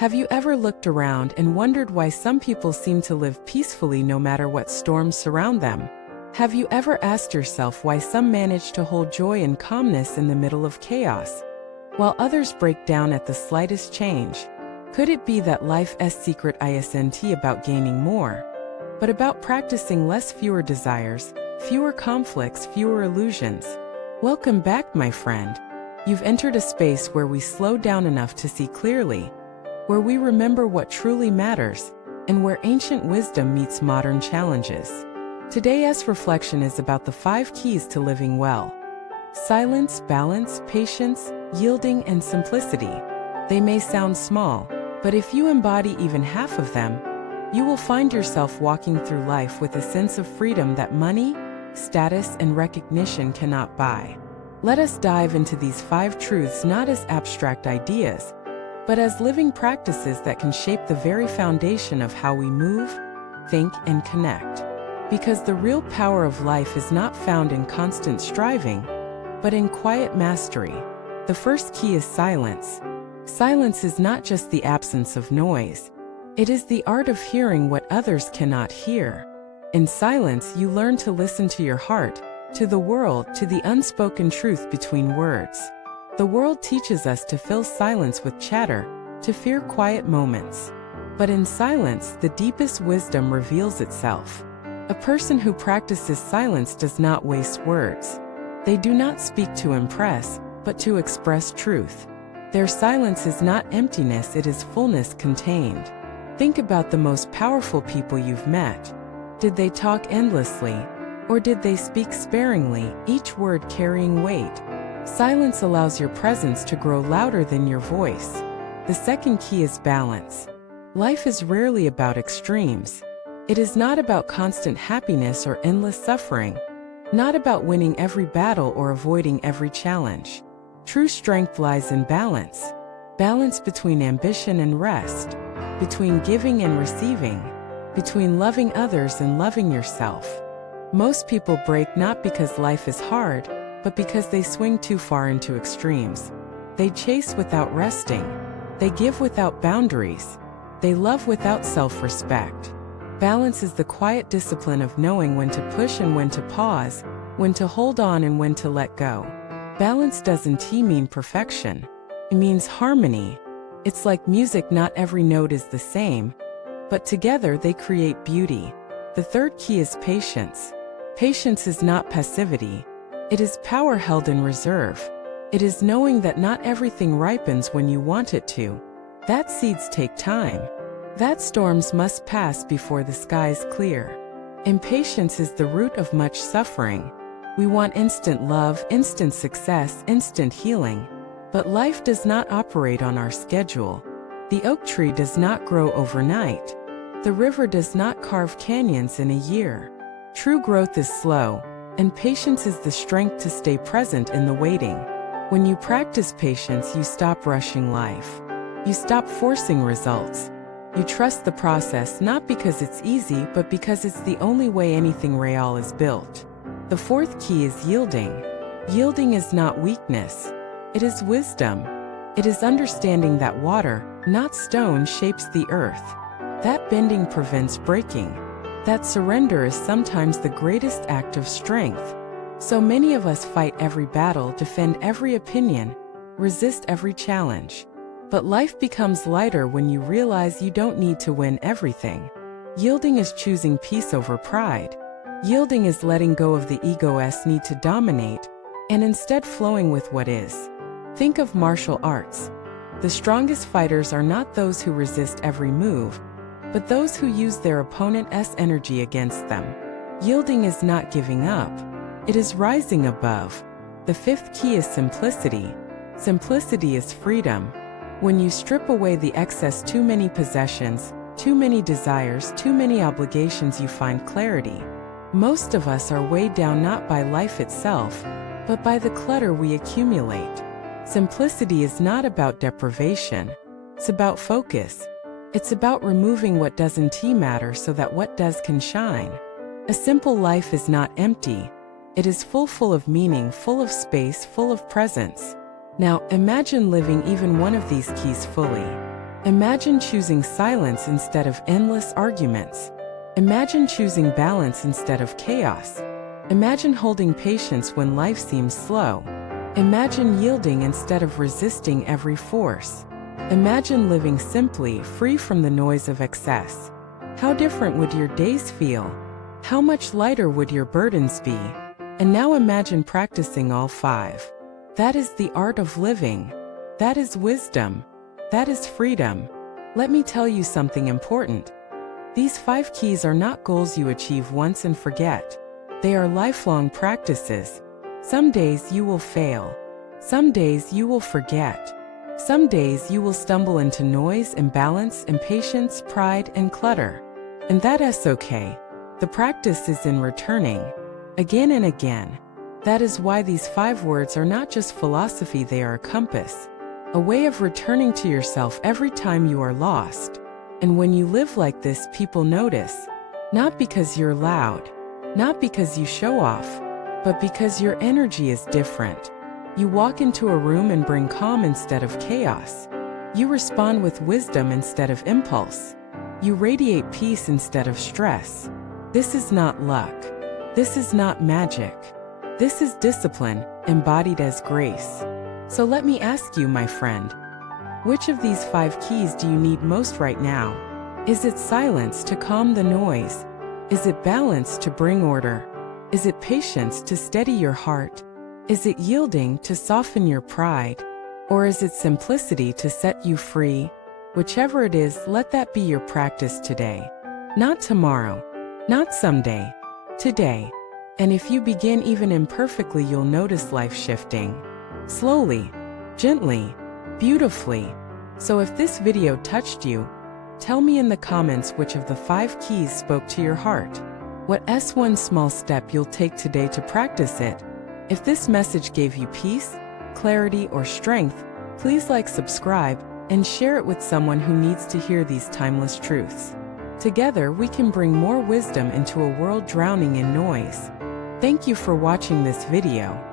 Have you ever looked around and wondered why some people seem to live peacefully no matter what storms surround them? Have you ever asked yourself why some manage to hold joy and calmness in the middle of chaos, while others break down at the slightest change? Could it be that life's secret isn't about gaining more, but about practicing less, fewer desires, fewer conflicts, fewer illusions? Welcome back, my friend. You've entered a space where we slow down enough to see clearly, where we remember what truly matters, and where ancient wisdom meets modern challenges. Today's reflection is about the 5 keys to living well: silence, balance, patience, yielding, and simplicity. They may sound small, but if you embody even half of them, you will find yourself walking through life with a sense of freedom that money, status, and recognition cannot buy. Let us dive into these 5 truths not as abstract ideas, but as living practices that can shape the very foundation of how we move, think, and connect. Because the real power of life is not found in constant striving, but in quiet mastery. The first key is silence. Silence is not just the absence of noise. It is the art of hearing what others cannot hear. In silence, you learn to listen to your heart, to the world, to the unspoken truth between words. The world teaches us to fill silence with chatter, to fear quiet moments. But in silence, the deepest wisdom reveals itself. A person who practices silence does not waste words. They do not speak to impress, but to express truth. Their silence is not emptiness, it is fullness contained. Think about the most powerful people you've met. Did they talk endlessly, or did they speak sparingly, each word carrying weight? Silence allows your presence to grow louder than your voice. The second key is balance. Life is rarely about extremes. It is not about constant happiness or endless suffering, not about winning every battle or avoiding every challenge. True strength lies in balance. Balance between ambition and rest, between giving and receiving, between loving others and loving yourself. Most people break not because life is hard, but because they swing too far into extremes. They chase without resting. They give without boundaries. They love without self-respect. Balance is the quiet discipline of knowing when to push and when to pause, when to hold on and when to let go. Balance doesn't mean perfection. It means harmony. It's like music, not every note is the same, but together they create beauty. The third key is patience. Patience is not passivity. It is power held in reserve. It is knowing that not everything ripens when you want it to. That seeds take time. That storms must pass before the skies clear. Impatience is the root of much suffering. We want instant love, instant success, instant healing. But life does not operate on our schedule. The oak tree does not grow overnight. The river does not carve canyons in a year. True growth is slow, and patience is the strength to stay present in the waiting. When you practice patience, you stop rushing life. You stop forcing results. You trust the process not because it's easy, but because it's the only way anything real is built. The fourth key is yielding. Yielding is not weakness. It is wisdom. It is understanding that water, not stone, shapes the earth. That bending prevents breaking. That surrender is sometimes the greatest act of strength. So many of us fight every battle, defend every opinion, resist every challenge. But life becomes lighter when you realize you don't need to win everything. Yielding is choosing peace over pride. Yielding is letting go of the ego's need to dominate, and instead flowing with what is. Think of martial arts. The strongest fighters are not those who resist every move, but those who use their opponent's energy against them. Yielding is not giving up. It is rising above. The fifth key is simplicity. Simplicity is freedom. When you strip away the excess, too many possessions, too many desires, too many obligations, you find clarity. Most of us are weighed down not by life itself, but by the clutter we accumulate. Simplicity is not about deprivation. It's about focus. It's about removing what doesn't matter so that what does can shine. A simple life is not empty. It is full of meaning, full of space, full of presence. Now, imagine living even one of these keys fully. Imagine choosing silence instead of endless arguments. Imagine choosing balance instead of chaos. Imagine holding patience when life seems slow. Imagine yielding instead of resisting every force. Imagine living simply, free from the noise of excess. How different would your days feel? How much lighter would your burdens be? And now imagine practicing all five. That is the art of living. That is wisdom. That is freedom. Let me tell you something important. These 5 keys are not goals you achieve once and forget. They are lifelong practices. Some days you will fail. Some days you will forget. Some days you will stumble into noise, imbalance, impatience, pride, and clutter. And that's okay. The practice is in returning, again and again. That is why these 5 words are not just philosophy, they are a compass. A way of returning to yourself every time you are lost. And when you live like this, people notice. Not because you're loud, not because you show off, but because your energy is different. You walk into a room and bring calm instead of chaos. You respond with wisdom instead of impulse. You radiate peace instead of stress. This is not luck. This is not magic. This is discipline, embodied as grace. So let me ask you, my friend, which of these 5 keys do you need most right now? Is it silence to calm the noise? Is it balance to bring order? Is it patience to steady your heart? Is it yielding to soften your pride? Or is it simplicity to set you free? Whichever it is, let that be your practice today. Not tomorrow, not someday, today. And if you begin even imperfectly, you'll notice life shifting. Slowly, gently, beautifully. So if this video touched you, tell me in the comments which of the 5 keys spoke to your heart. What's one small step you'll take today to practice it? If this message gave you peace, clarity, or strength, please like, subscribe, and share it with someone who needs to hear these timeless truths. Together, we can bring more wisdom into a world drowning in noise. Thank you for watching this video.